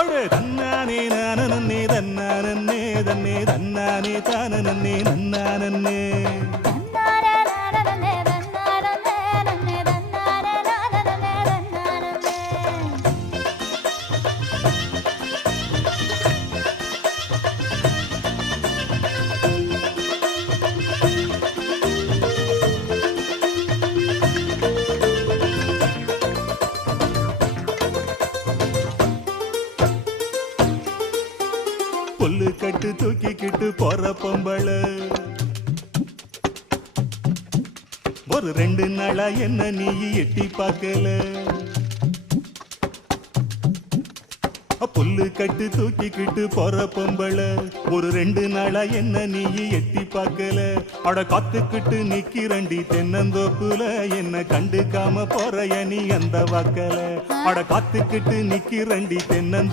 போடு தன்னானே நானே தன்னானே தன்னே தன்னானே தானே நன்னானே புல்லு கட்டு தூக்கிக்கிட்டு போற பொம்பள ஒரு 2 நாளா என்ன நீ எட்டி பார்க்கல புல்லு கட்டு தூக்கிக்கிட்டு போற பொம்பள ஒரு 2 நாளா என்ன நீ எட்டி பார்க்கல அட காத்துக்கிட்டு நிக்கிறண்டி தென்னந்தோப்புல என்ன கண்டுக்காம போறைய நீ அந்த வாக்கல அட காத்துக்கிட்டு நிக்கிறண்டி தென்னந்தோப்புல